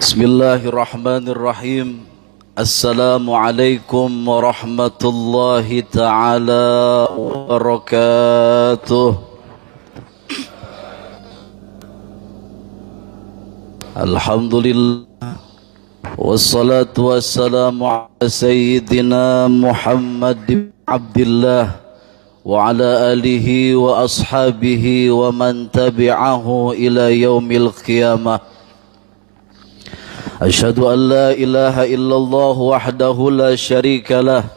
Bismillahirrahmanirrahim. Assalamualaikum warahmatullahi ta'ala wabarakatuh. Alhamdulillah. Wassalatu wassalamu ala sayyidina Muhammad bin Abdillah wa ala alihi wa ashabihi wa man tabi'ahu ila yaumil qiyamah. أشهد أن لا إله إلا الله وحده لا شريك له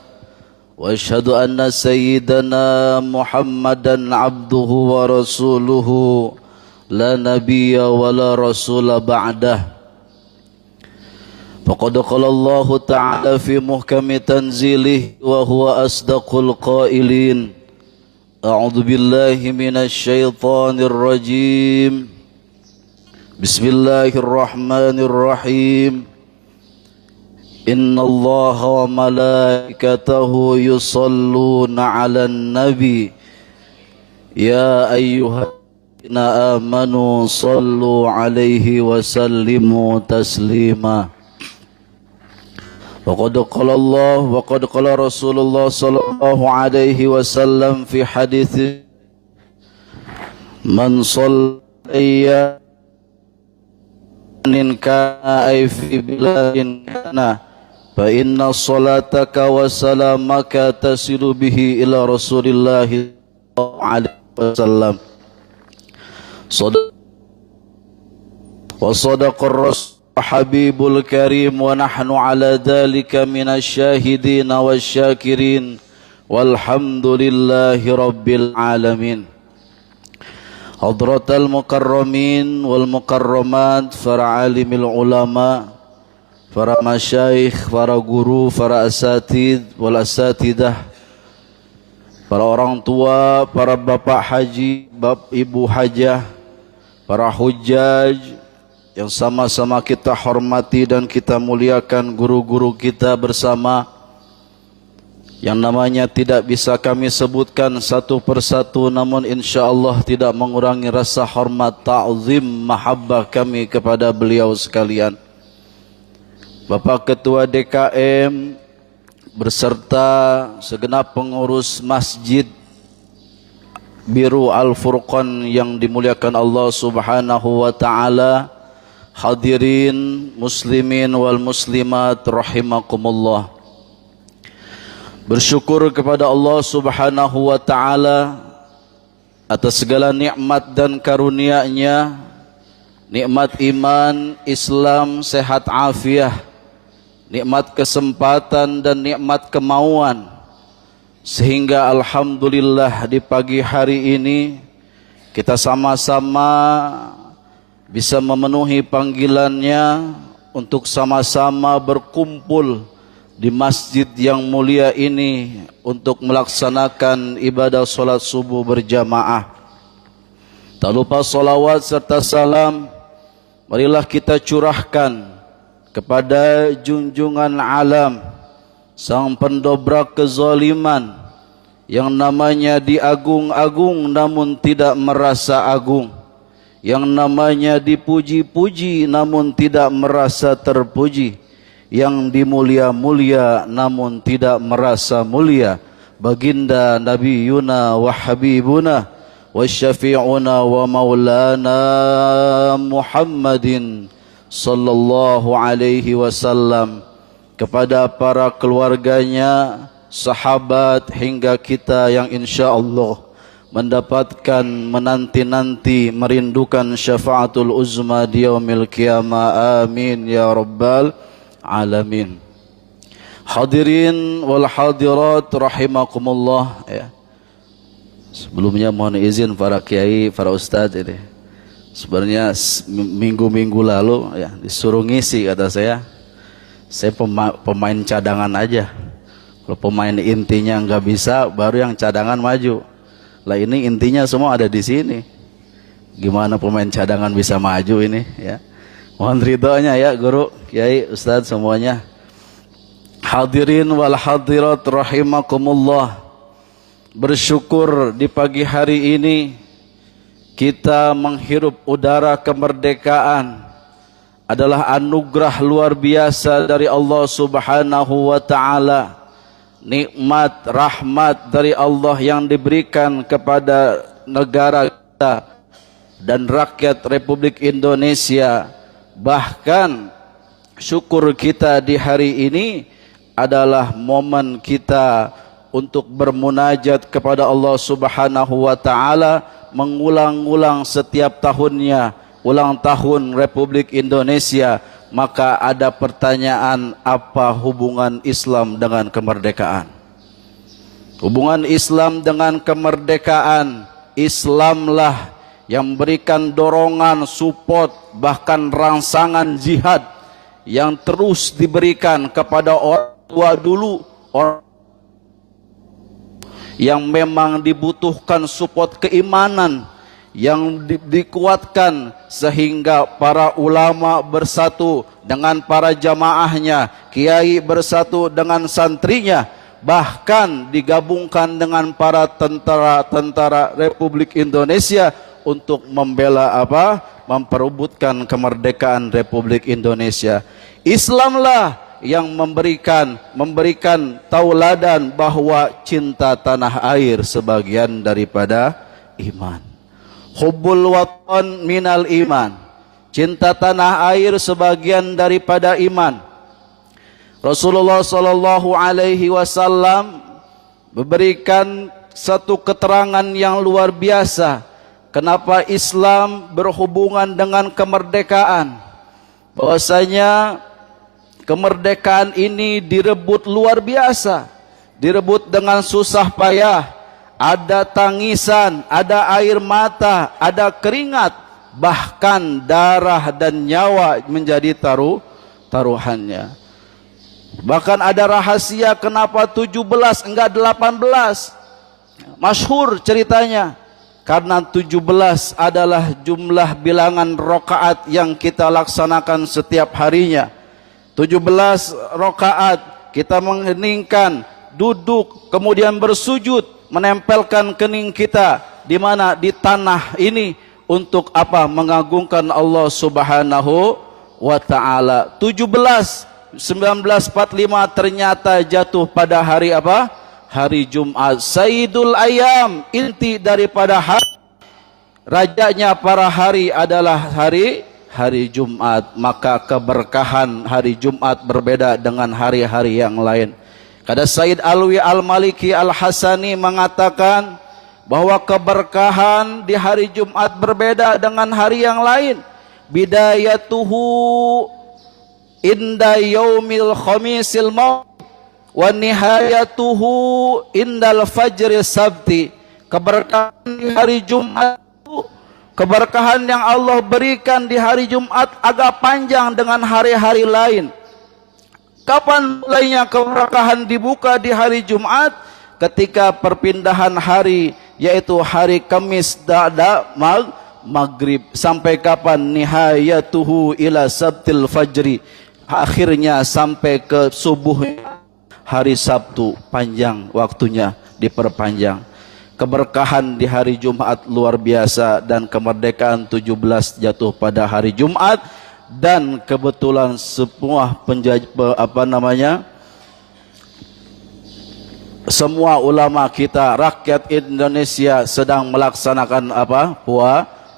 وأشهد أن سيدنا محمدا عبده ورسوله لا نبي ولا رسول بعده فقد قال الله تعالى في محكم تنزيله وهو أصدق القائلين أعوذ بالله من الشيطان الرجيم بسم الله الرحمن الرحيم إن الله وملائكته يصلون على النبي يا أيها الذين آمنوا صلوا عليه وسلموا تسليما وقد قال رسول الله صلى الله عليه وسلم في حديث من صلى إن كان أي في بلاد كان فإن صلاتك وسلامك تصل به إلى رسول الله صلى الله عليه وسلم وصدق الرسول حبيب الكريم ونحن على ذلك من الشاهدين والشاكرين والحمد لله رب العالمين. Hadratal mukarramin wal mukarramat, para alimil ulama, para masyayikh, para guru, para asatid wal asatidah, para orang tua, para bapak haji, ibu hajah, para hujjaj yang sama-sama kita hormati dan kita muliakan, guru-guru kita bersama yang namanya tidak bisa kami sebutkan satu persatu, namun insyaallah tidak mengurangi rasa hormat, ta'zim, mahabbah kami kepada beliau sekalian. Bapak Ketua DKM berserta segenap pengurus Masjid Biru Al-Furqan yang dimuliakan Allah Subhanahu wa taala, hadirin muslimin wal muslimat rahimakumullah. Bersyukur kepada Allah Subhanahu wa taala atas segala nikmat dan karunia-Nya, nikmat iman, Islam, sehat afiah, nikmat kesempatan dan nikmat kemauan, sehingga alhamdulillah di pagi hari ini kita sama-sama bisa memenuhi panggilannya untuk sama-sama berkumpul di masjid yang mulia ini untuk melaksanakan ibadah solat subuh berjamaah. Tak lupa salawat serta salam marilah kita curahkan kepada junjungan alam, sang pendobrak kezaliman yang namanya diagung-agung namun tidak merasa agung, yang namanya dipuji-puji namun tidak merasa terpuji, yang dimulia-mulia namun tidak merasa mulia, baginda Nabi Yuna wa Habibuna wa Syafi'una wa Maulana Muhammadin sallallahu alaihi wasallam, kepada para keluarganya, sahabat, hingga kita yang insyaallah mendapatkan, menanti-nanti, merindukan syafaatul uzma di yaumil qiyamah. Amin ya rabbal alamin. Hadirin wal hadirat rahimakumullah ya. Sebelumnya mohon izin para kiai, para ustadz ini. Sebenarnya minggu-minggu lalu ya disuruh ngisi, kata saya pemain cadangan aja. Kalau pemain intinya nggak bisa, baru yang cadangan maju. Lah ini intinya semua ada di sini. Gimana pemain cadangan bisa maju ini ya? Mohon ridhonya ya guru, kiai, ustadz semuanya. Hadirin wal hadirat rahimakumullah. Bersyukur di pagi hari ini kita menghirup udara kemerdekaan. adalah anugerah luar biasa dari Allah Subhanahu wa taala. Nikmat rahmat dari Allah yang diberikan kepada negara kita dan rakyat Republik Indonesia. Bahkan syukur kita di hari ini adalah momen kita untuk bermunajat kepada Allah Subhanahu wa taala, mengulang-ulang setiap tahunnya ulang tahun Republik Indonesia. Maka ada pertanyaan, apa hubungan Islam dengan kemerdekaan? Hubungan Islam dengan kemerdekaan, Islamlah yang memberikan dorongan, support, bahkan rangsangan jihad yang terus diberikan kepada orang tua dulu, orang yang memang dibutuhkan support keimanan yang dikuatkan sehingga para ulama bersatu dengan para jamaahnya, kiai bersatu dengan santrinya, bahkan digabungkan dengan para tentara-tentara Republik Indonesia untuk membela memperebutkan kemerdekaan Republik Indonesia. Islamlah yang memberikan tauladan bahwa cinta tanah air sebagian daripada iman. Hubbul watan minal iman. Cinta tanah air sebagian daripada iman. Rasulullah sallallahu alaihi wasallam memberikan satu keterangan yang luar biasa. Kenapa Islam berhubungan dengan kemerdekaan? Bahwasanya kemerdekaan ini direbut luar biasa. Direbut dengan susah payah. Ada tangisan, ada air mata, ada keringat, bahkan darah dan nyawa menjadi taruhannya. Bahkan ada rahasia kenapa 17 enggak 18. Masyhur ceritanya. Karena 17 adalah jumlah bilangan rakaat yang kita laksanakan setiap harinya. 17 rakaat kita mengheningkan, duduk, kemudian bersujud, menempelkan kening kita di mana? Di tanah ini untuk apa? Mengagungkan Allah Subhanahu wa taala. 1945 ternyata jatuh pada hari apa? Hari Jumat. Sayyidul Ayyam, inti daripada hari, rajanya para hari adalah hari Jumat. Maka keberkahan hari Jumat berbeda dengan hari-hari yang lain. Kata Sayyid Alwi Al-Maliki Al-Hasani mengatakan bahwa keberkahan di hari Jumat berbeda dengan hari yang lain. Bidayatuhu inda yaumil khamisil maut wa nihayatuhu indal fajri sabti. Keberkahan di hari Jumat, keberkahan yang Allah berikan di hari Jumat agak panjang dengan hari-hari lain. Kapan mulainya keberkahan dibuka di hari Jumat? Ketika perpindahan hari, yaitu hari Kamis maghrib. Sampai kapan? Nihayatuhu ila sabtil fajri. Akhirnya sampai ke subuh hari Sabtu. Panjang waktunya, diperpanjang. Keberkahan di hari Jumat luar biasa, dan kemerdekaan 17 jatuh pada hari Jumat. Dan kebetulan semua semua ulama kita, rakyat Indonesia sedang melaksanakan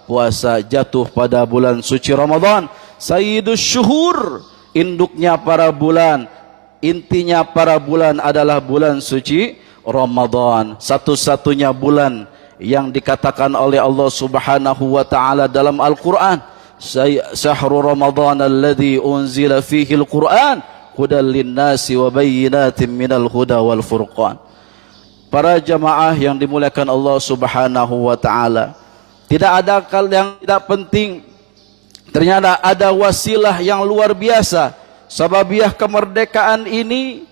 puasa, jatuh pada bulan suci Ramadan. Sayyidus syuhur, induknya para bulan, intinya para bulan adalah bulan suci Ramadan. Satu-satunya bulan yang dikatakan oleh Allah Subhanahu wa taala dalam Al-Qur'an, Syahrul Ramadan alladzi unzila fihi al-Qur'an hudal linnasi wa bayyinatin minal huda wal furqan. Para jamaah yang dimuliakan Allah Subhanahu wa taala, tidak ada hal yang tidak penting. Ternyata ada wasilah yang luar biasa. Sababiah kemerdekaan ini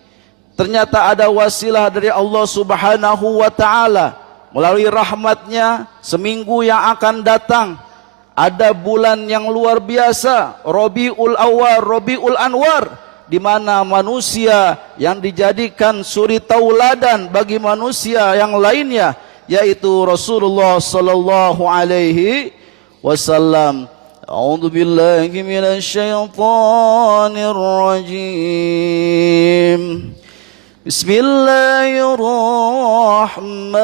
ternyata ada wasilah dari Allah Subhanahu wa taala. Melalui rahmatnya, seminggu yang akan datang ada bulan yang luar biasa, Rabiul Awwal, Rabiul Anwar, di mana manusia yang dijadikan suri tauladan bagi manusia yang lainnya, yaitu Rasulullah sallallahu alaihi wasallam. أعوذ بالله من الشيطان الرجيم بسم الله الرحمن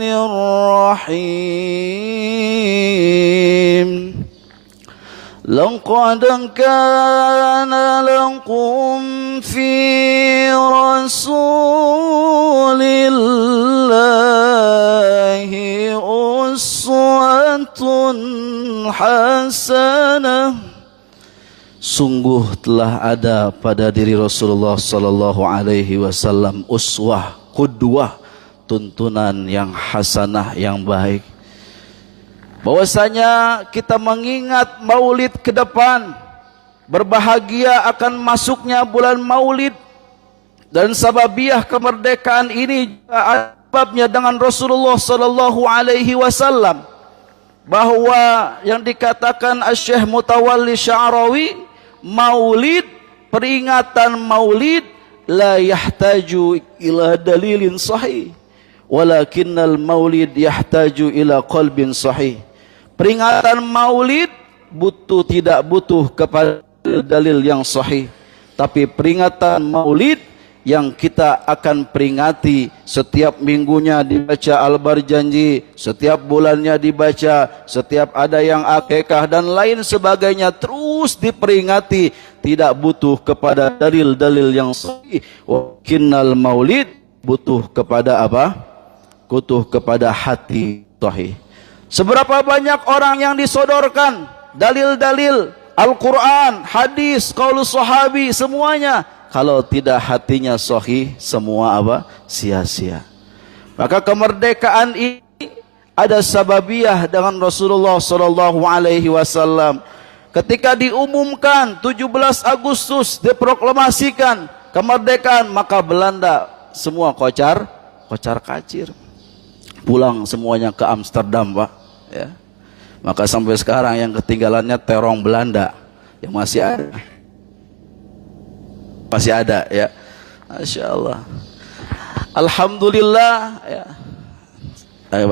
الرحيم لقد كان لكم في رسول الله أسوة حسنة. Sungguh telah ada pada diri Rasulullah sallallahu alaihi wasallam uswah, qudwah, tuntunan yang hasanah, yang baik. Bahwasanya kita mengingat Maulid ke depan, berbahagia akan masuknya bulan Maulid, dan sababiah kemerdekaan ini sebabnya dengan Rasulullah sallallahu alaihi wasallam, bahwa yang dikatakan Asy-Syaikh Mutawalli Sya'rawi, Maulid, peringatan Maulid la yahtaju ila dalilin sahih walakinnal maulid yahtaju ila qalbin sahih. Peringatan Maulid tidak butuh kepada dalil yang sahih, tapi peringatan Maulid yang kita akan peringati setiap minggunya dibaca Al-Barjanji, setiap bulannya dibaca, setiap ada yang akikah dan lain sebagainya terus diperingati, tidak butuh kepada dalil-dalil yang sahih. Wakinnal maulid butuh kepada apa? Butuh kepada hati sahih. Seberapa banyak orang yang disodorkan dalil-dalil Al-Quran, hadis, qaulus sahabi, semuanya, kalau tidak hatinya sahih, semua apa? Sia-sia. Maka kemerdekaan ini ada sababiah dengan Rasulullah sallallahu alaihi wasallam. Ketika diumumkan 17 Agustus diproklamasikan kemerdekaan, maka Belanda semua kocar kacir. Pulang semuanya ke Amsterdam, Pak, ya. Maka sampai sekarang yang ketinggalannya terong Belanda yang masih ada ya. Masya Allah. Alhamdulillah ya.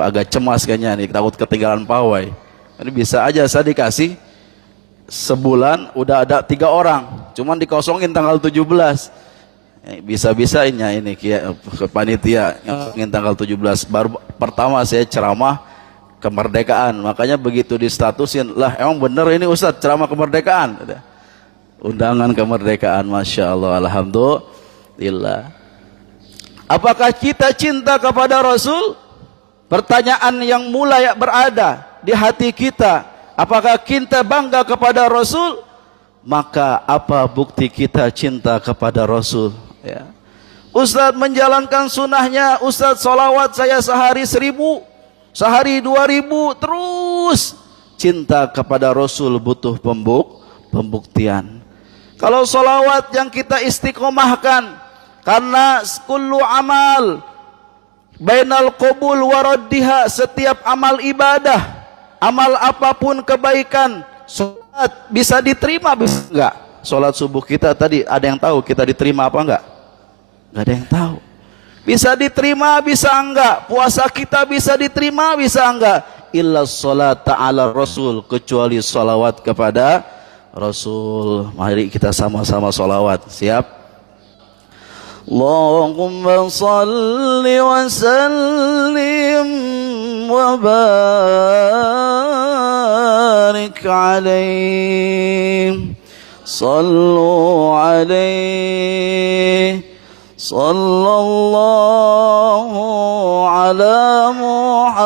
Agak cemas kayaknya nih, takut ketinggalan pawai. Ini bisa aja saya dikasih sebulan udah ada 3 orang, cuman dikosongin tanggal 17. Bisa-bisanya ini panitia yang tanggal 17. Baru pertama saya ceramah kemerdekaan, makanya begitu distatusin, lah emang bener ini Ustadz ceramah kemerdekaan, undangan kemerdekaan. Masya Allah, alhamdulillah. Apakah kita cinta kepada Rasul? Pertanyaan yang mulai berada di hati kita, apakah kita bangga kepada Rasul? Maka apa bukti kita cinta kepada Rasul? Ya. Ustadz menjalankan sunnahnya, Ustadz salawat saya sehari 1000, sehari 2000, terus. Cinta kepada Rasul butuh pembuktian. Kalau salawat yang kita istiqomahkan, karena kullu amal bainal qabul wa raddiha, setiap amal ibadah, amal apapun kebaikan, salat bisa diterima, bisa enggak? Salat subuh kita tadi, ada yang tahu kita diterima apa enggak? Enggak ada yang tahu. Bisa diterima, bisa enggak? Puasa kita bisa diterima, bisa enggak? Illa sholata ala Rasul, kecuali salawat kepada Rasul. Mari kita sama-sama salawat. Siap? Allahumma salli wa sallim wa barik alaihi. Sallu alaihi. Sallallahu ala Muhammad.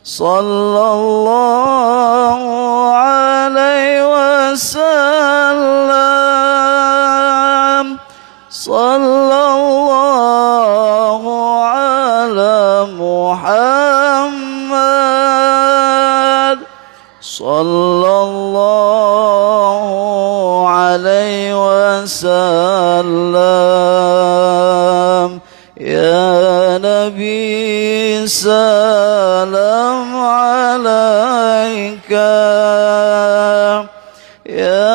Sallallahu alaihi wasallam. Sallallahu ala Muhammad. Sallallahu alaihi wasallam. Ya Nabi salam alaika, ya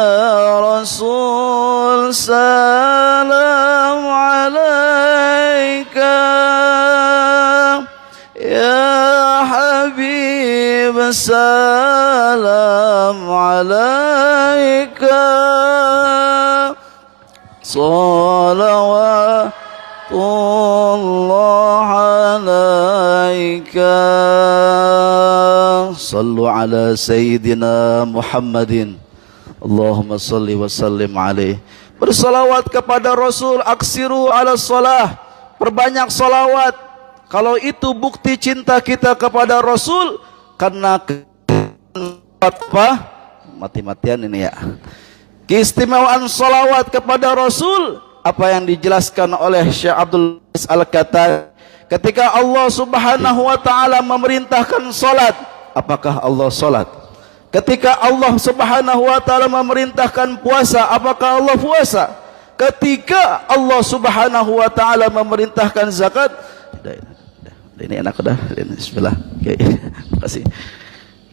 Rasul salam alaika, ya Habib alaika salawatullah alaika. Sallu ala Sayyidina Muhammadin. Allahumma salli wa sallim alaih. Bersalawat kepada Rasul. Aksiru ala salah. Perbanyak salawat. Kalau itu bukti cinta kita kepada Rasul. Karena apa? Mati-matian ini ya. Keistimewaan salawat kepada Rasul. Apa yang dijelaskan oleh Syekh Abdul Aziz Al-Katani. Ketika Allah subhanahu wa ta'ala memerintahkan salat. Apakah Allah salat? Ketika Allah subhanahu wa ta'ala memerintahkan puasa, apakah Allah puasa? Ketika Allah subhanahu wa ta'ala memerintahkan zakat, ini enak udah, bismillah. Oke, terima kasih.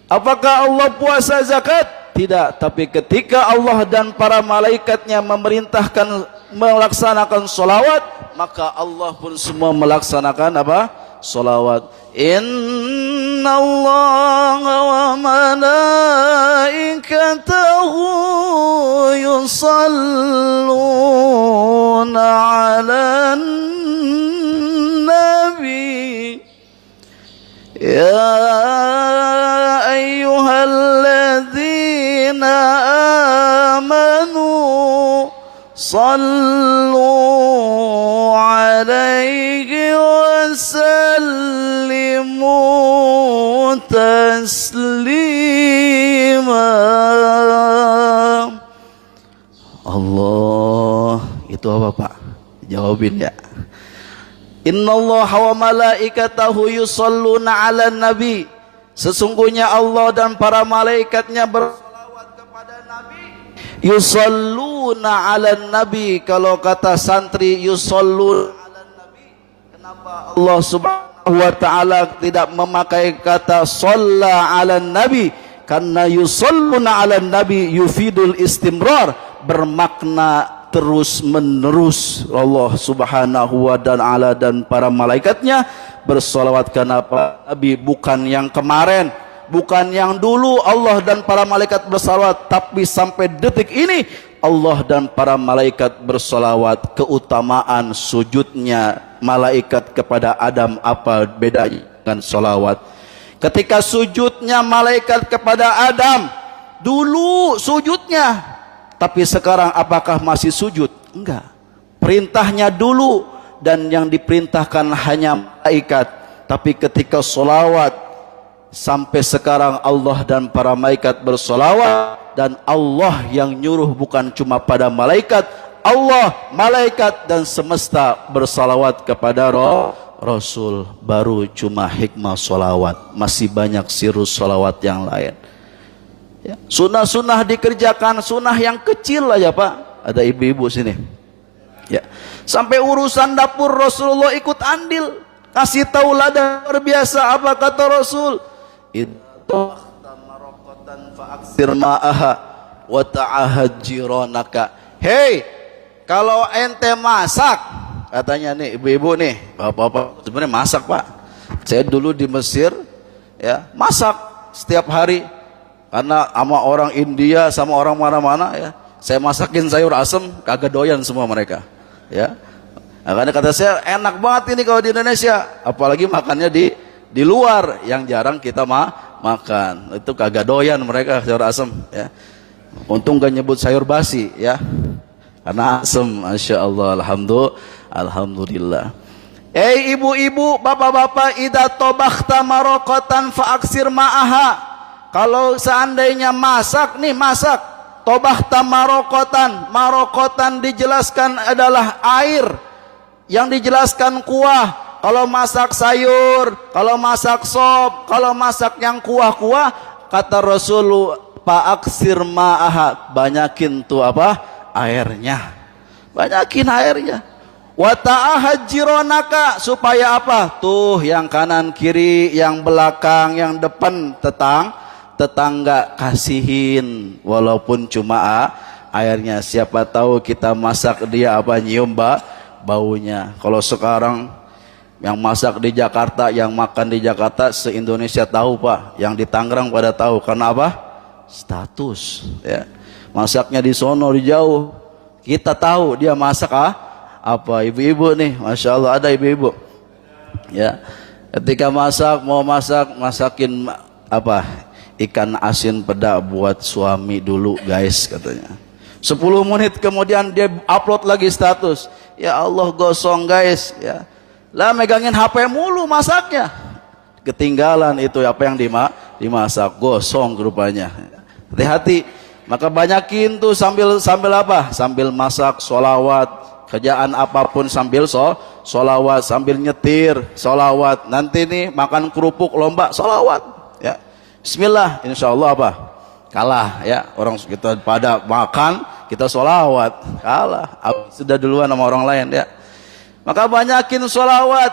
Apakah Allah puasa zakat? Tidak, tapi ketika Allah dan para malaikatnya memerintahkan melaksanakan solawat, maka Allah pun semua melaksanakan apa? Solawat. Inna Allah wa malaikatahu yusalluna ala nabi ya ayyuhalladzina amanu sallu alaihi wasallimu taslima. Allah, itu apa Pak? Jawabin ya. Innallaha wa malaikatahu yusalluna ala nabi. Sesungguhnya Allah dan para malaikatnya bersalawat kepada Nabi. Yusalluna ala nabi. Kalau kata santri yusalluna ala nabi, kenapa Allah subhanahu wa ta'ala tidak memakai kata shalla ala nabi? Karena yusalluna ala nabi yufidul istimrar, bermakna terus menerus. Allah subhanahu wa ta'ala dan para malaikatnya bersolawat karena Nabi, bukan yang kemarin, bukan yang dulu Allah dan para malaikat bersolawat, tapi sampai detik ini Allah dan para malaikat bersolawat. Keutamaan sujudnya malaikat kepada Adam apa bedanya dengan solawat? Ketika sujudnya malaikat kepada Adam dulu sujudnya, tapi sekarang apakah masih sujud? Enggak. Perintahnya dulu, dan yang diperintahkan hanya malaikat. Tapi ketika solawat, sampai sekarang Allah dan para malaikat bersolawat, dan Allah yang nyuruh, bukan cuma pada malaikat. Allah, malaikat dan semesta bersalawat kepada Rasul. Baru cuma hikmah solawat. Masih banyak sirus solawat yang lain ya. Sunnah-sunnah dikerjakan, sunnah yang kecil aja Pak. Ada ibu-ibu sini ya. Sampai urusan dapur Rasulullah ikut andil, kasih tahu ladan luar biasa. Apa kata Rasul? Fa'aksir ma'aha wa ta'ahad jiranaka. Hei, kalau ente masak, katanya nih ibu-ibu nih, bapak-bapak sebenarnya masak Pak. Saya dulu di Mesir ya, masak setiap hari. Karena sama orang India, sama orang mana-mana ya, saya masakin sayur asem, kagak doyan semua mereka ya. Nah, karena kata saya enak banget ini kalau di Indonesia, apalagi makannya di luar yang jarang kita makan. Itu kagak doyan mereka sayur asem ya. Untung gak nyebut sayur basi ya, karena asem. Masya Allah, alhamdulillah. Ibu-ibu, bapak-bapak, idza tobakhta maraqatan fa'aksir ma'aha. Kalau seandainya masak nih, masak tobakhta maraqatan. Maraqatan dijelaskan adalah air, yang dijelaskan kuah. Kalau masak sayur, kalau masak sop, kalau masak yang kuah-kuah, kata Rasul, fa'aksir ma'aha, banyakin tuh apa? Airnya. Banyakin airnya. Wa ta'ahad jiranaka, supaya apa? Tuh yang kanan kiri, yang belakang, yang depan, tetangga kasihin, walaupun cuma airnya. Siapa tahu kita masak dia apa, nyium baunya. Kalau sekarang yang masak di Jakarta, yang makan di Jakarta se-Indonesia tahu Pak, yang di Tangerang pada tahu. Karena apa? Status, ya. Masaknya di sono di jauh. Kita tahu dia masak apa. Ibu-ibu nih, masya Allah ada ibu-ibu. Ya, ketika masakin apa? Ikan asin peda buat suami dulu guys katanya. 10 menit kemudian dia upload lagi status. Ya Allah gosong guys, ya. Lah megangin HP mulu masaknya. Ketinggalan itu apa yang dimasak, gosong rupanya. Hati-hati. Maka banyakin tuh sambil apa? Sambil masak sholawat, kerjaan apapun sambil sholawat, sambil nyetir sholawat. Nanti nih makan kerupuk lomba sholawat. Ya. Bismillah, insya Allah apa? Kalah ya, orang kita pada makan kita sholawat, kalah sudah duluan sama orang lain ya. Maka banyakin sholawat,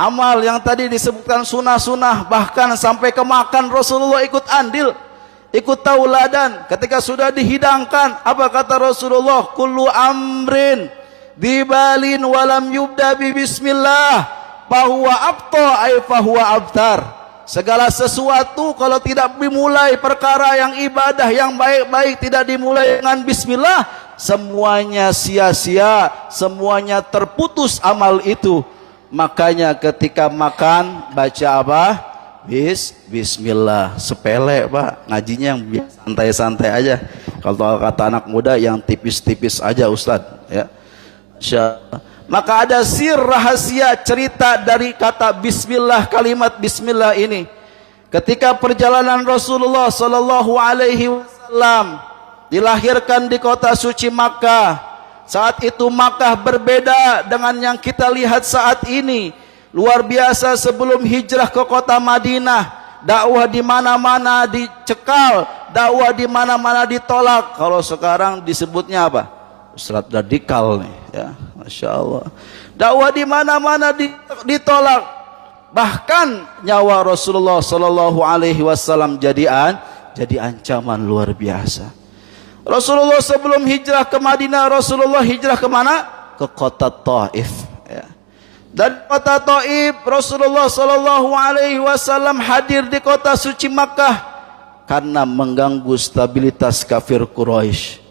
amal yang tadi disebutkan sunnah-sunnah, bahkan sampai ke makan Rasulullah ikut andil, ikut tauladan. Ketika sudah dihidangkan, apa kata Rasulullah? Kullu amrin dibalin walam yubda bi bismillah fahuwa abta ay fahuwa abtar. Segala sesuatu kalau tidak dimulai perkara yang ibadah yang baik-baik tidak dimulai dengan bismillah, semuanya sia-sia, semuanya terputus amal itu. Makanya ketika makan baca apa? Bismillah. Sepele Pak, ngajinya yang santai-santai aja. Kalau kata anak muda yang tipis-tipis aja Ustadz ya. Maka ada sir rahasia cerita dari kata bismillah, kalimat bismillah ini. Ketika perjalanan Rasulullah sallallahu alaihi wasallam dilahirkan di kota suci Makkah. Saat itu Makkah berbeda dengan yang kita lihat saat ini. Luar biasa sebelum hijrah ke kota Madinah, dakwah di mana-mana dicekal, dakwah di mana-mana ditolak. Kalau sekarang disebutnya apa? Ustaz radikal nih ya. Masya Allah. Dakwah di mana-mana ditolak. Bahkan nyawa Rasulullah sallallahu alaihi wasallam jadi ancaman luar biasa. Rasulullah sebelum hijrah ke Madinah, Rasulullah hijrah ke mana? Ke kota Taif ya. Dan kota Taif Rasulullah sallallahu alaihi wasallam hadir di kota suci Makkah karena mengganggu stabilitas kafir Quraisy.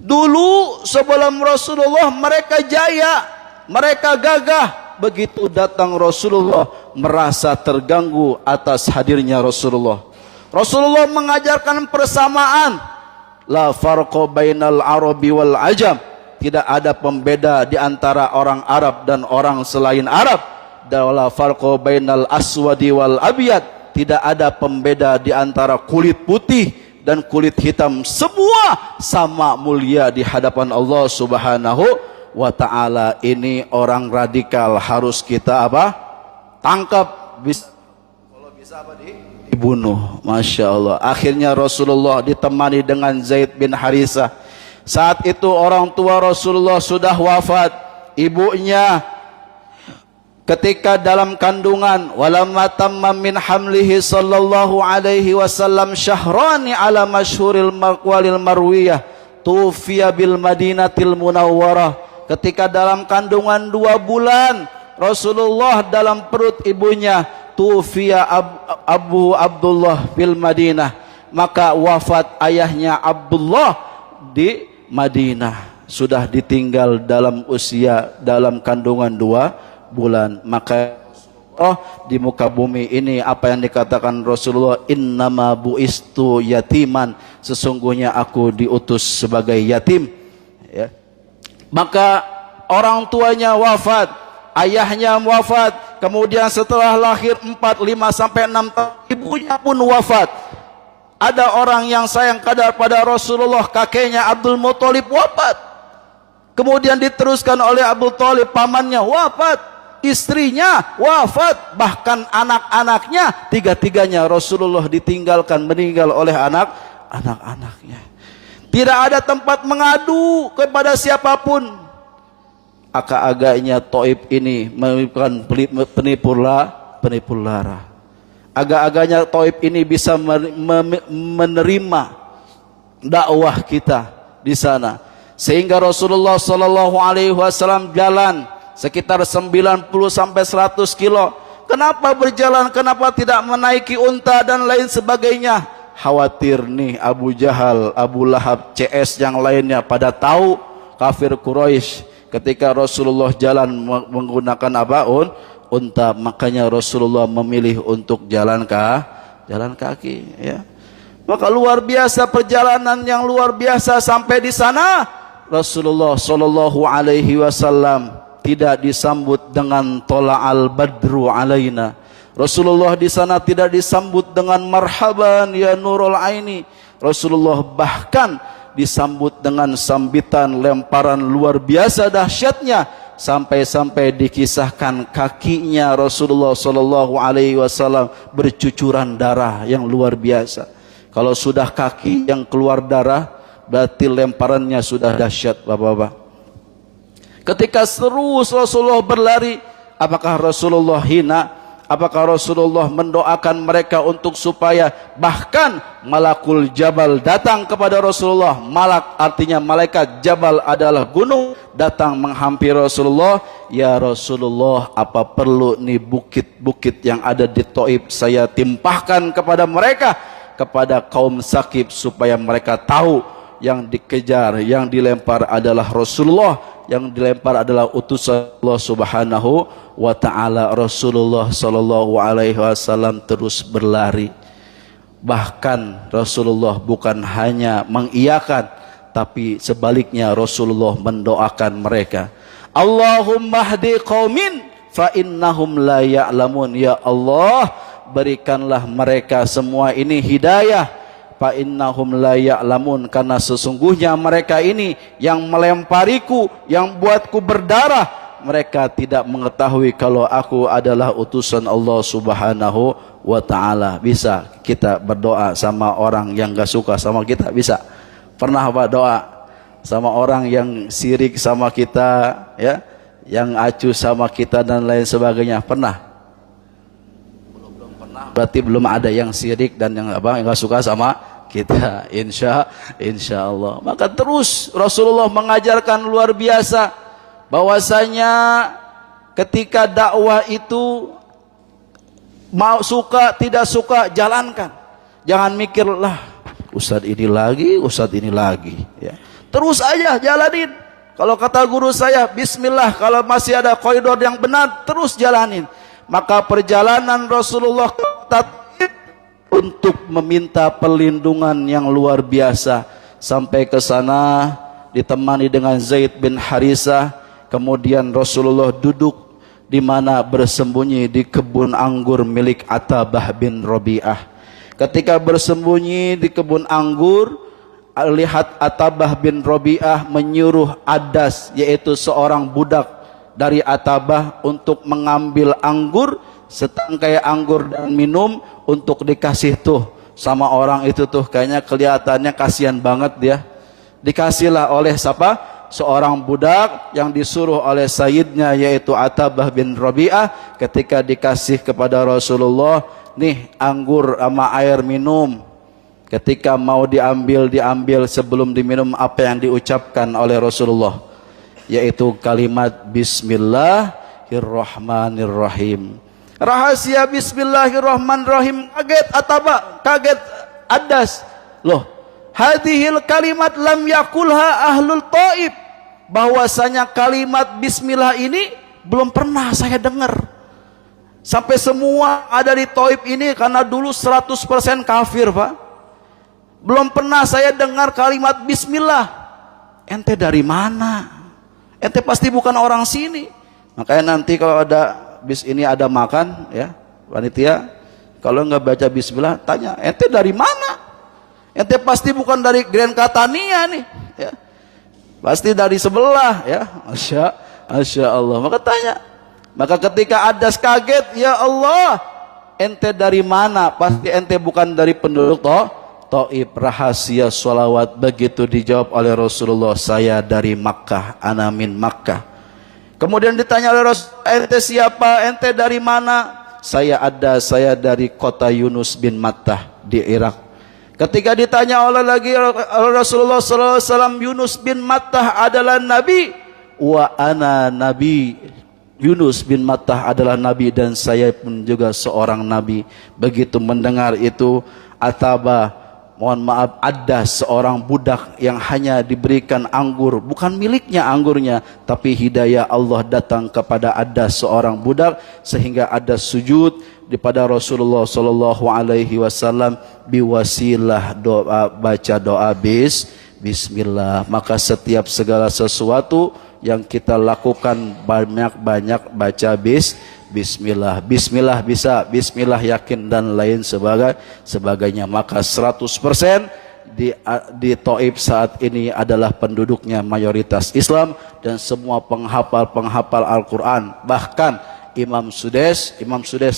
Dulu sebelum Rasulullah mereka jaya, mereka gagah. Begitu datang Rasulullah merasa terganggu atas hadirnya Rasulullah. Rasulullah mengajarkan persamaan. La farqa bainal arabi wal ajam. Tidak ada pembeda di antara orang Arab dan orang selain Arab. Dan la farqa bainal aswadi wal abyad. Tidak ada pembeda di antara kulit putih dan kulit hitam, semua sama mulia di hadapan Allah Subhanahu wa ta'ala. Ini orang radikal harus kita apa? Tangkap, kalau bisa apa dibunuh. Masya Allah. Akhirnya Rasulullah ditemani dengan Zaid bin Harisah. Saat itu orang tua Rasulullah sudah wafat. Ibunya ketika dalam kandungan, walamma tamma min hamlihi sallallahu alaihi wasallam syahrani ala masyhuril maqwalil marwiyah tufiya bil madinatil munawwarah. Ketika dalam kandungan 2 bulan Rasulullah dalam perut ibunya, tufiya Abu Abdullah bil Madinah, maka wafat ayahnya Abdullah di Madinah, sudah ditinggal dalam usia dalam kandungan 2 bulan. Maka di muka bumi ini apa yang dikatakan Rasulullah, innama buistu yatiman, sesungguhnya aku diutus sebagai yatim ya. Maka orang tuanya wafat, ayahnya wafat, kemudian setelah lahir 4, 5 sampai 6 tahun ibunya pun wafat. Ada orang yang sayang pada Rasulullah, kakeknya Abdul Muthalib wafat, kemudian diteruskan oleh Abu Thalib pamannya wafat, istrinya wafat, bahkan anak-anaknya, 3-tiganya Rasulullah ditinggalkan, meninggal oleh anak-anaknya. Tidak ada tempat mengadu kepada siapapun. Agak-agaknya Taif ini merupakan penipu lara. Agak-agaknya Taif ini bisa menerima dakwah kita di sana, sehingga Rasulullah sallallahu alaihi wasallam jalan sekitar 90 sampai 100 kilo. Kenapa berjalan? Kenapa tidak menaiki unta dan lain sebagainya? khawatir nih Abu Jahal, Abu Lahab, CS yang lainnya pada tahu kafir Quraisy ketika Rasulullah jalan menggunakan apa? Unta. Makanya Rasulullah memilih untuk jalan kaki, ya. Maka luar biasa perjalanan yang luar biasa sampai di sana Rasulullah sallallahu alaihi wasallam tidak disambut dengan tola'al badru alaina. Rasulullah di sana tidak disambut dengan marhaban ya nurul aini. Rasulullah bahkan disambut dengan sambitan lemparan luar biasa dahsyatnya sampai-sampai dikisahkan kakinya Rasulullah sallallahu alaihi wasallam bercucuran darah yang luar biasa. Kalau sudah kaki yang keluar darah, berarti lemparannya sudah dahsyat, Bapak-bapak. Ketika terus Rasulullah berlari, apakah Rasulullah hina? Apakah Rasulullah mendoakan mereka untuk supaya bahkan Malakul Jabal datang kepada Rasulullah? Malak artinya malaikat, Jabal adalah gunung, datang menghampiri Rasulullah. Ya Rasulullah, apa perlu nih bukit-bukit yang ada di Taif saya timpahkan kepada mereka, kepada kaum Sakif, supaya mereka tahu yang dikejar, yang dilempar adalah Rasulullah, yang dilempar adalah utusan Allah Subhanahu wa ta'ala. Rasulullah sallallahu alaihi wasallam terus berlari. Bahkan Rasulullah bukan hanya mengiyakan, tapi sebaliknya Rasulullah mendoakan mereka. Allahumma hdi qaumin fa innahum la ya'lamun. Ya Allah, berikanlah mereka semua ini hidayah. Fa innahum la ya'lamun, karena sesungguhnya mereka ini yang melempariku, yang buatku berdarah, mereka tidak mengetahui kalau aku adalah utusan Allah Subhanahu wa ta'ala. Bisa kita berdoa sama orang yang gak suka sama kita? Bisa. Pernah apa doa sama orang yang sirik sama kita, ya, yang acuh sama kita dan lain sebagainya? Pernah? Berarti belum ada yang syirik dan yang enggak suka sama kita, insya Allah. Maka terus Rasulullah mengajarkan luar biasa bahwasanya ketika dakwah itu mau suka tidak suka jalankan. Jangan mikir lah ustadz ini lagi, ya. Terus aja jalanin. Kalau kata guru saya, bismillah, kalau masih ada koridor yang benar terus jalanin. Maka perjalanan Rasulullah untuk meminta perlindungan yang luar biasa sampai ke sana ditemani dengan Zaid bin Harisah. Kemudian Rasulullah duduk di mana bersembunyi di kebun anggur milik Atabah bin Rabi'ah. Ketika bersembunyi di kebun anggur, lihat Atabah bin Rabi'ah menyuruh Adas, yaitu seorang budak dari Atabah, untuk mengambil anggur, setangkai anggur dan minum untuk dikasih tuh sama orang itu tuh. Kayaknya kelihatannya kasihan banget dia. Dikasihlah oleh siapa? Seorang budak yang disuruh oleh sayyidnya, yaitu Atabah bin Rabi'ah. Ketika dikasih kepada Rasulullah, nih anggur sama air minum. Ketika mau diambil sebelum diminum, apa yang diucapkan oleh Rasulullah? Yaitu kalimat Bismillahirrahmanirrahim. Rahasia Bismillahirrahmanirrahim. Kaget Atabah, kaget Adas. Loh, hadhil kalimat lam yakulha ahlul Taif. Bahwasanya kalimat Bismillah ini belum pernah saya dengar. Sampai semua ada di Taif ini, karena dulu 100% kafir, Pak. Belum pernah saya dengar kalimat Bismillah. Ente dari mana? Ente pasti bukan orang sini. Makanya nanti kalau ada bis ini ada makan, ya, panitia, kalau nggak baca Bismillah, tanya, ente dari mana? Ente pasti bukan dari Grand Catania nih, ya. Pasti dari sebelah, ya. Masya Allah. Maka tanya. Maka ketika Adas kaget, ya Allah, ente dari mana? Pasti ente bukan dari penduduk Taif. Rahasia sholawat begitu dijawab oleh Rasulullah, saya dari Makkah, ana min Makkah. Kemudian ditanya oleh Rasulullah, ente siapa? Ente dari mana? Saya dari kota Yunus bin Mattah di Irak. Ketika ditanya oleh Rasulullah SAW, Yunus bin Mattah adalah nabi, wa ana nabi. Yunus bin Mattah adalah nabi dan saya pun juga seorang nabi. Begitu mendengar itu, Atabah mohon maaf, ada seorang budak yang hanya diberikan anggur, bukan miliknya anggurnya, tapi hidayah Allah datang kepada ada seorang budak sehingga ada sujud kepada Rasulullah sallallahu alaihi wasallam biwasilah doa, baca doa bismillah. Maka setiap segala sesuatu yang kita lakukan banyak-banyak baca bismillah. Bismillah bisa, bismillah yakin dan lain sebagainya. Maka 100% di Taif saat ini adalah penduduknya mayoritas Islam dan semua penghafal Al-Quran. Bahkan Imam Sudes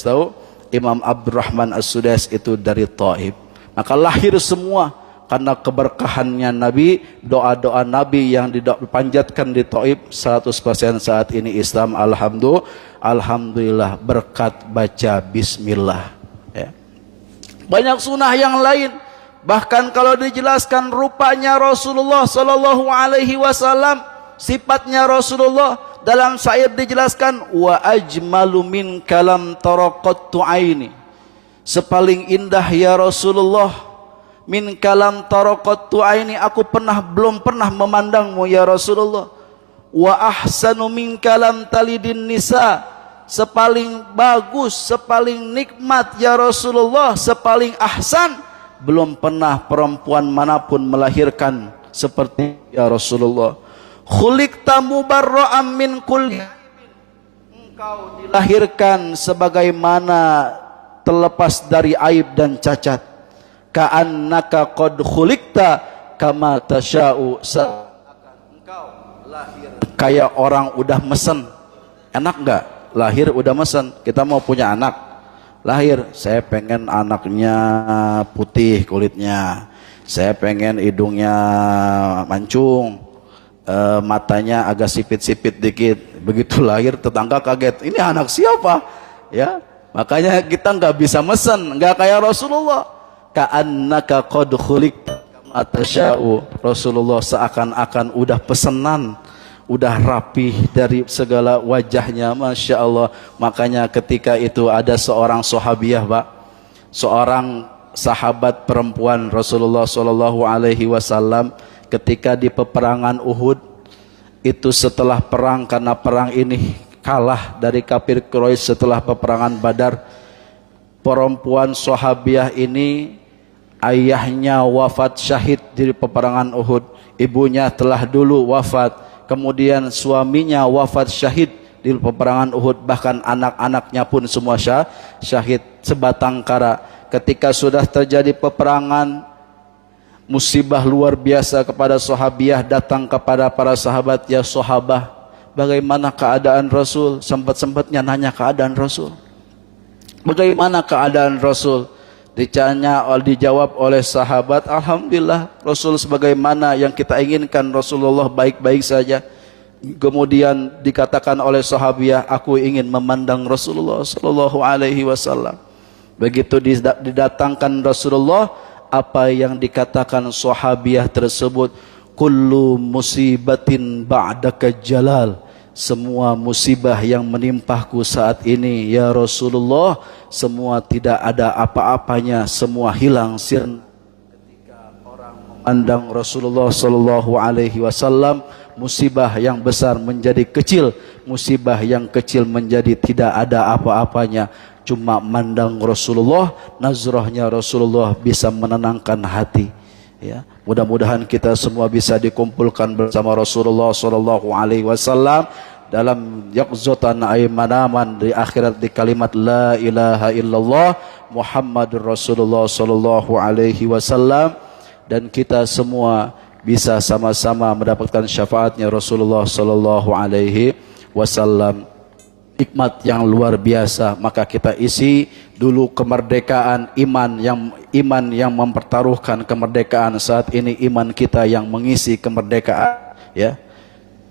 tahu, Imam Abdurrahman As-Sudes itu dari Taif. Maka lahir semua karena keberkahannya Nabi, doa-doa Nabi yang dipanjatkan di Taif 100% saat ini Islam. Alhamdulillah berkat baca bismillah ya. Banyak sunnah yang lain, bahkan kalau dijelaskan rupanya Rasulullah sallallahu alaihi wasallam, sifatnya Rasulullah, dalam syair dijelaskan wa ajmalu min kalam taraqattu aini, sepaling indah ya Rasulullah min kalam taraqattu aini, aku belum pernah memandangmu ya Rasulullah. Wa ahsanu min kalam talidin nisa, sepaling bagus, sepaling nikmat ya Rasulullah, sepaling ahsan, belum pernah perempuan manapun melahirkan seperti ya Rasulullah. Khuliqta mubarra'an min kulli, engkau dilahirkan sebagaimana terlepas dari aib dan cacat. Ka'annaka qad khuliqta kama tasya'u, engkau lahir kayak orang udah mesen. Enak enggak? Lahir udah mesen. Kita mau punya anak, lahir, saya pengen anaknya putih kulitnya, saya pengen hidungnya mancung, matanya agak sipit-sipit dikit. Begitu lahir tetangga kaget, ini anak siapa? Ya, makanya kita nggak bisa mesen, nggak kayak Rasulullah. Ka'annaka qad khuliqta kama tasya'u, Rasulullah seakan-akan udah pesenan, udah rapih dari segala wajahnya, Masya Allah. Makanya ketika itu ada seorang sahabiah, Pak, seorang sahabat perempuan Rasulullah sallallahu alaihi wasallam, ketika di peperangan Uhud itu, setelah perang, karena perang ini kalah dari kafir Quraisy setelah peperangan Badar, perempuan sahabiah ini ayahnya wafat syahid di peperangan Uhud, ibunya telah dulu wafat, kemudian suaminya wafat syahid di peperangan Uhud, bahkan anak-anaknya pun semua syahid sebatang kara. Ketika sudah terjadi peperangan, musibah luar biasa kepada sahabiah datang kepada para sahabat, ya sahabah, bagaimana keadaan Rasul? Sempat-sempatnya nanya keadaan Rasul. Bagaimana keadaan Rasul? Dijawab oleh sahabat, alhamdulillah Rasul sebagaimana yang kita inginkan, Rasulullah baik-baik saja. Kemudian dikatakan oleh sahabiah, aku ingin memandang Rasulullah sallallahu alaihi wasallam. Begitu didatangkan Rasulullah, apa yang dikatakan sahabiah tersebut, kullu musibatin ba'daka jalal, semua musibah yang menimpaku saat ini ya Rasulullah, semua tidak ada apa-apanya, semua hilang sirna. Ketika orang memandang Rasulullah sallallahu alaihi wasallam, musibah yang besar menjadi kecil, musibah yang kecil menjadi tidak ada apa-apanya. Cuma mandang Rasulullah, nazrahnya Rasulullah bisa menenangkan hati. Ya, mudah-mudahan kita semua bisa dikumpulkan bersama Rasulullah sallallahu alaihi wasallam dalam yaqzatan ay manaman di akhirat, di kalimat la ilaha illallah Muhammadur Rasulullah sallallahu alaihi wasallam, dan kita semua bisa sama-sama mendapatkan syafaatnya Rasulullah sallallahu alaihi wasallam. Hikmat yang luar biasa. Maka kita isi dulu kemerdekaan, iman yang mempertaruhkan kemerdekaan. Saat ini iman kita yang mengisi kemerdekaan, ya.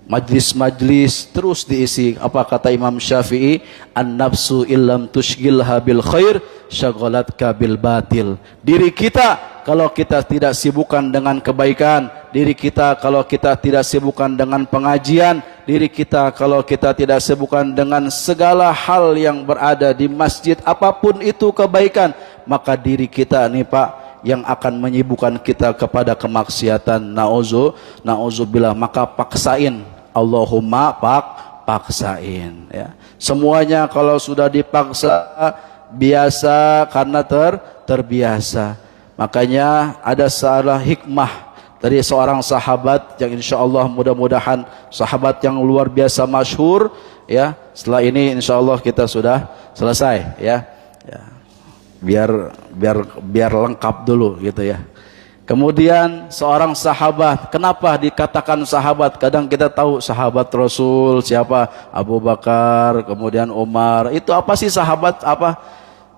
Majlis-majlis terus diisi. Apa kata Imam Syafi'i? An-nafsu illam tushgilha bil khair syagalatka bil batil. Diri kita kalau kita tidak sibukkan dengan kebaikan, diri kita kalau kita tidak sibukkan dengan pengajian, diri kita kalau kita tidak sibukkan dengan segala hal yang berada di masjid, apapun itu kebaikan, maka diri kita nih Pak, yang akan menyibukkan kita kepada kemaksiatan. Nauzubillah. Maka paksain. Allahumma paksain. Ya. Semuanya kalau sudah dipaksa biasa karena terbiasa. Makanya ada salah hikmah dari seorang sahabat yang insya Allah mudah-mudahan sahabat yang luar biasa masyhur, ya. Setelah ini insya Allah kita sudah selesai, ya. Biar lengkap dulu gitu ya. Kemudian seorang sahabat, kenapa dikatakan sahabat? Kadang kita tahu sahabat Rasul siapa? Abu Bakar, kemudian Umar. Itu apa sih sahabat apa?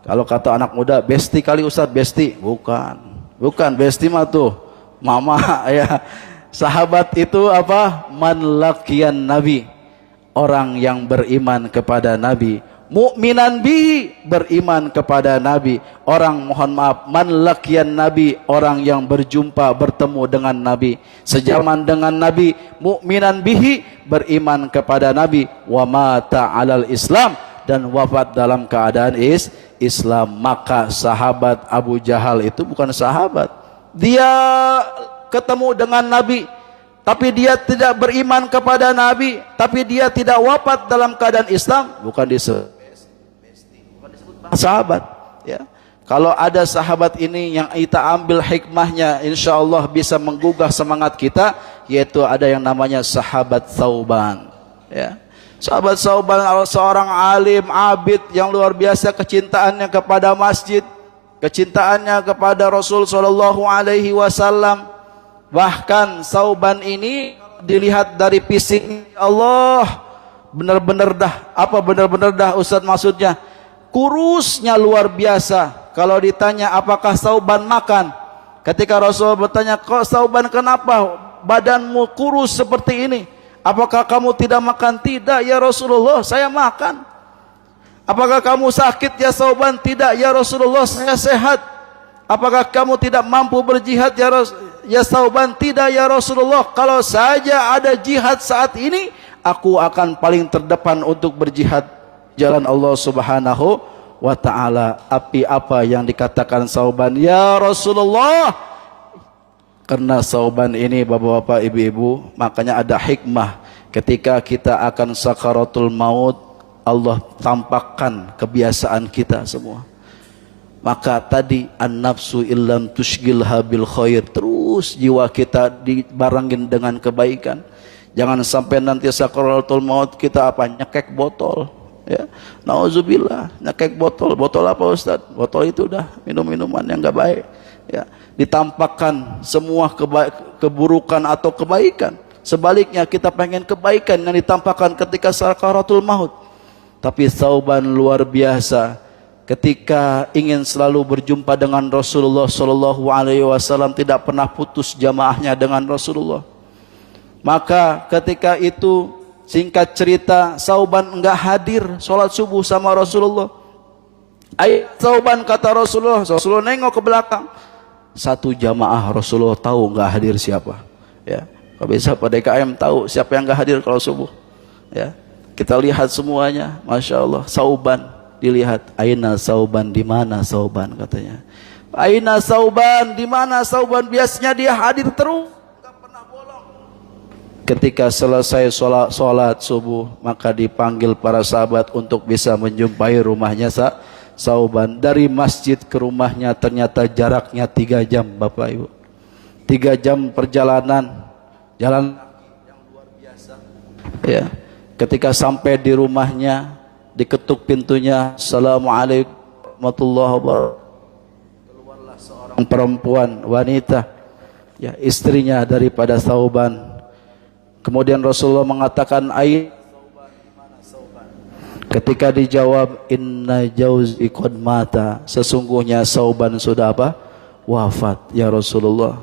Kalau kata anak muda, besti kali Ustadz, besti. Bukan besti mah tuh mama ya. Sahabat itu apa? Man laqiyan nabi, orang yang beriman kepada nabi. Mukminan bi, beriman kepada nabi. Orang, mohon maaf, man laqiyan nabi, orang yang berjumpa bertemu dengan nabi, sejaman dengan nabi. Mukminan bihi, beriman kepada nabi. Wa mata alal islam, dan wafat dalam keadaan Islam. Maka sahabat Abu Jahal itu bukan sahabat. Dia ketemu dengan Nabi, tapi dia tidak beriman kepada Nabi, tapi dia tidak wafat dalam keadaan Islam, bukan disebut sahabat. Ya. Kalau ada sahabat ini yang kita ambil hikmahnya, insya Allah bisa menggugah semangat kita, yaitu ada yang namanya sahabat Tsauban. Ya. Sahabat Tsauban seorang alim, abid yang luar biasa kecintaannya kepada masjid, kecintaannya kepada Rasul Shallallahu Alaihi Wasallam. Bahkan Tsauban ini dilihat dari fisik, Allah benar-benar dah, apa benar-benar dah Ustaz maksudnya? Kurusnya luar biasa. Kalau ditanya apakah Tsauban makan, ketika Rasul bertanya, kok Tsauban kenapa badanmu kurus seperti ini? Apakah kamu tidak makan? Tidak ya Rasulullah, saya makan. Apakah kamu sakit ya Tsauban? Tidak ya Rasulullah, saya sehat. Apakah kamu tidak mampu berjihad ya Tsauban? Tidak ya Rasulullah, kalau saja ada jihad saat ini, aku akan paling terdepan untuk berjihad jalan Allah Subhanahu wa ta'ala. Api apa yang dikatakan Tsauban? Ya Rasulullah. Karena Tsauban ini bapak-bapak, ibu-ibu, makanya ada hikmah. Ketika kita akan sakaratul maut, Allah tampakkan kebiasaan kita semua. Maka tadi an-nafsu illam tushgilha bil khair, terus jiwa kita dibarengin dengan kebaikan. Jangan sampai nanti sakaratul maut kita apa? Nyekek botol. Ya, nauzubillah, nyekek botol. Botol apa Ustaz? Botol itu udah minum-minuman yang enggak baik. Ya, ditampakkan semua keburukan atau kebaikan. Sebaliknya kita pengen kebaikan yang ditampakkan ketika sakaratul maut. Tapi Tsauban luar biasa, ketika ingin selalu berjumpa dengan Rasulullah Shallallahu Alaihi Wasallam, tidak pernah putus jamaahnya dengan Rasulullah. Maka ketika itu, singkat cerita, Tsauban enggak hadir sholat subuh sama Rasulullah. Ayo Tsauban, kata Rasulullah. Rasulullah nengok ke belakang. Satu jamaah Rasulullah tahu enggak hadir siapa. Ya, kalau bisa pada DKM tahu siapa yang enggak hadir kalau subuh. Ya, kita lihat semuanya, masya Allah. Tsauban dilihat. Aina Tsauban, di mana Tsauban katanya. Aina Tsauban, di mana Tsauban? Biasanya dia hadir terus. Ketika selesai sholat subuh, maka dipanggil para sahabat untuk bisa menjumpai rumahnya Tsauban. Dari masjid ke rumahnya ternyata jaraknya 3 jam Bapak Ibu. 3 jam perjalanan, jalan yang luar biasa. Ya. Ketika sampai di rumahnya, diketuk pintunya, Assalamualaikum warahmatullahi wabarakatuh. Keluarlah seorang perempuan, wanita, ya, istrinya daripada Tsauban. Kemudian Rasulullah mengatakan, Aina Tsauban, di mana Tsauban? Ketika dijawab, inna jauzi qad mata, sesungguhnya Tsauban sudah apa? Wafat ya Rasulullah.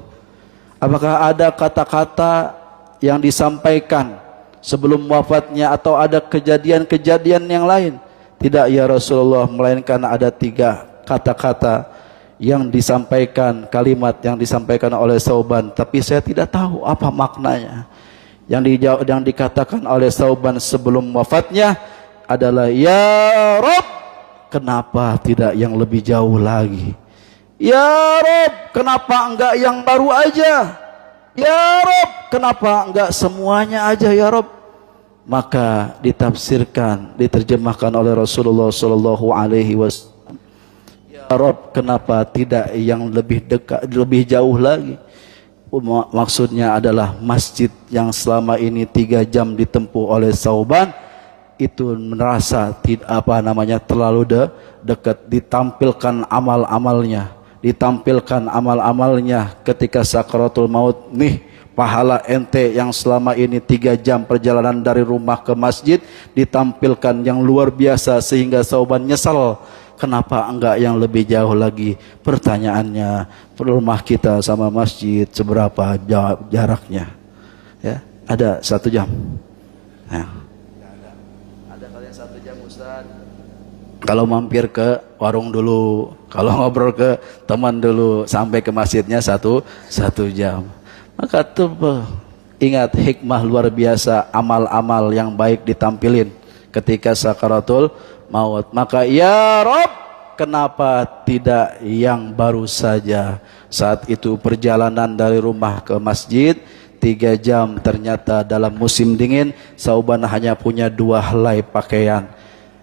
Apakah ada kata-kata yang disampaikan sebelum wafatnya atau ada kejadian-kejadian yang lain? Tidak ya Rasulullah, melainkan ada 3 kata-kata yang disampaikan, kalimat yang disampaikan oleh Tsauban, tapi saya tidak tahu apa maknanya. Yang dikatakan oleh Tsauban sebelum wafatnya adalah, ya Rabb, kenapa tidak yang lebih jauh lagi? Ya Rob, kenapa enggak yang baru aja? Ya Rob, kenapa enggak semuanya aja ya Rob? Maka ditafsirkan, diterjemahkan oleh Rasulullah sallallahu alaihi wasallam. Ya Rob, kenapa tidak yang lebih dekat, lebih jauh lagi? Maksudnya adalah masjid yang selama ini 3 jam ditempuh oleh Sauban itu merasa terlalu dekat, ditampilkan amal-amalnya, ketika sakaratul maut. Nih pahala ente yang selama ini 3 jam perjalanan dari rumah ke masjid ditampilkan yang luar biasa sehingga Sauban nyesal. Kenapa enggak yang lebih jauh lagi? Pertanyaannya, rumah kita sama masjid seberapa jaraknya? Ya, ada 1 jam. Ya. Ada kalian 1 jam Ustaz? Kalau mampir ke warung dulu, kalau ngobrol ke teman dulu, sampai ke masjidnya 1 jam. Maka tuh ingat hikmah luar biasa, amal-amal yang baik ditampilin ketika sakaratul maut. Maka ya Rob, kenapa tidak yang baru saja? Saat itu perjalanan dari rumah ke masjid 3 jam, ternyata dalam musim dingin Sauban hanya punya 2 helai pakaian.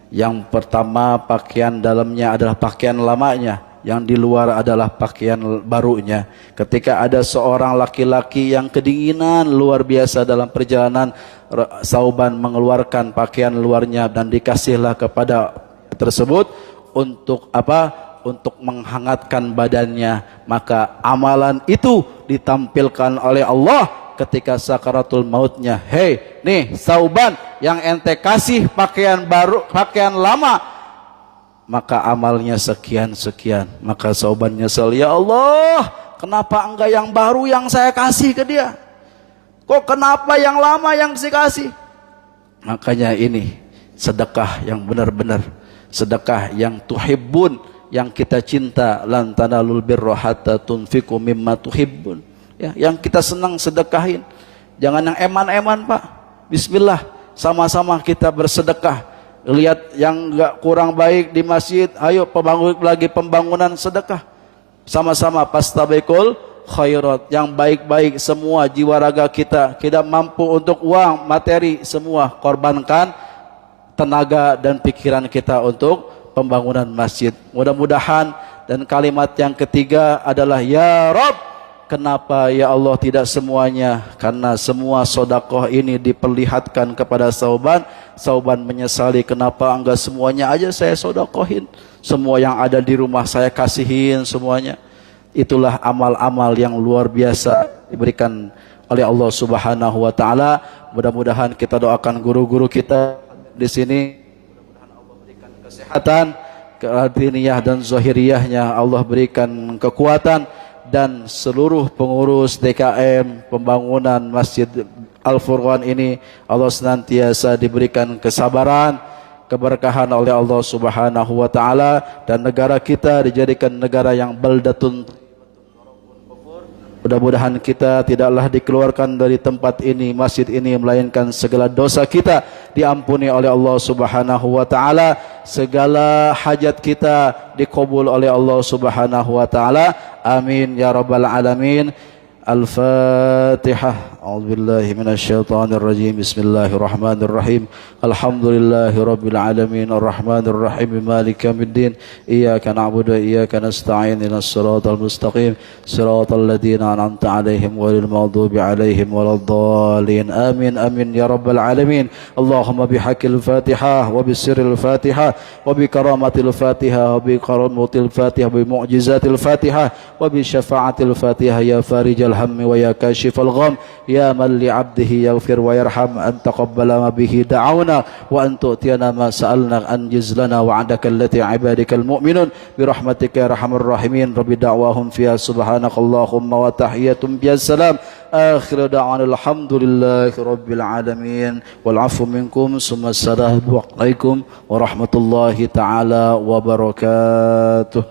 Yang pertama pakaian dalamnya adalah pakaian lamanya, yang di luar adalah pakaian barunya. Ketika ada seorang laki-laki yang kedinginan luar biasa dalam perjalanan, Sauban mengeluarkan pakaian luarnya dan dikasihlah kepada tersebut untuk apa? Untuk menghangatkan badannya. Maka amalan itu ditampilkan oleh Allah ketika sakaratul mautnya. Hei, nih Sauban, yang ente kasih pakaian baru, pakaian lama, maka amalnya sekian. Maka Sauban nyesel, ya Allah, kenapa enggak yang baru yang saya kasih ke dia? Kok kenapa yang lama yang saya kasih? Makanya ini sedekah yang benar-benar, sedekah yang tuhibbun, yang kita cinta. Lan tanalul birra hatta tunfiqu mimma tuhibbun. Ya, yang kita senang sedekahin. Jangan yang eman-eman, Pak. Bismillah, sama-sama kita bersedekah. Lihat yang enggak kurang baik di masjid, ayo pembangunan sedekah. Sama-sama pastabikul khairat, yang baik-baik semua jiwa raga kita mampu untuk uang, materi, semua korbankan tenaga dan pikiran kita untuk pembangunan masjid. Mudah-mudahan. Dan kalimat yang ketiga adalah ya Rob, kenapa ya Allah tidak semuanya? Karena semua sodakoh ini diperlihatkan kepada Sauban. Sauban menyesali, kenapa enggak semuanya aja saya sodakohin, semua yang ada di rumah saya kasihin semuanya. Itulah amal-amal yang luar biasa diberikan oleh Allah Subhanahu wa taala. Mudah-mudahan kita doakan guru-guru kita di sini, mudah-mudahan Allah berikan kesehatan, keadiniyah dan zahiriyahnya Allah berikan kekuatan, dan seluruh pengurus DKM pembangunan Masjid Al-Furqan ini Allah senantiasa diberikan kesabaran, keberkahan oleh Allah Subhanahu wa taala, dan negara kita dijadikan negara yang baldatun. Mudah-mudahan kita tidaklah dikeluarkan dari tempat ini, masjid ini, melainkan segala dosa kita diampuni oleh Allah Subhanahu wa taala, segala hajat kita dikabul oleh Allah Subhanahu wa taala. Amin ya rabbal alamin. Al-Fatihah. A'udzubillahi minasyaitonir rajim. Bismillahirrahmanirrahim. Alhamdulillahi rabbil alamin arrahmanir rahim maliki yaumiddin. Iyyaka na'budu wa iyyaka nasta'in. Ihdinas siratal mustaqim. Siratal ladzina an'amta 'alaihim ghairil maghdubi 'alaihim waladdallin. Amin amin ya rabbal alamin. Allahumma bihaqqil Fatihah wa bisirril Fatihah wa bi karamatil Fatihah wa bi karamatil Fatihah wa bi mu'jizatil Fatihah wa bi syafa'atil Fatihah ya farijal hammi wa ya kashifal gham ya man li 'abdihi yaghfir wa yarham an taqabbala ma bihi da'awna wa an tu'tiyana ma sa'alna an jizlana wa'adaka allati 'ibadikal mu'minun bi rahmatika ya arhamar rahimin. Rabbi da'wahum fiha subhanakallahumma wa tahiyyatum bias salam. Akhir da'wana alhamdulillahi rabbil alamin wal 'afwu minkum summa assalamu alaikum warahmatullahi taala wabarakatuh.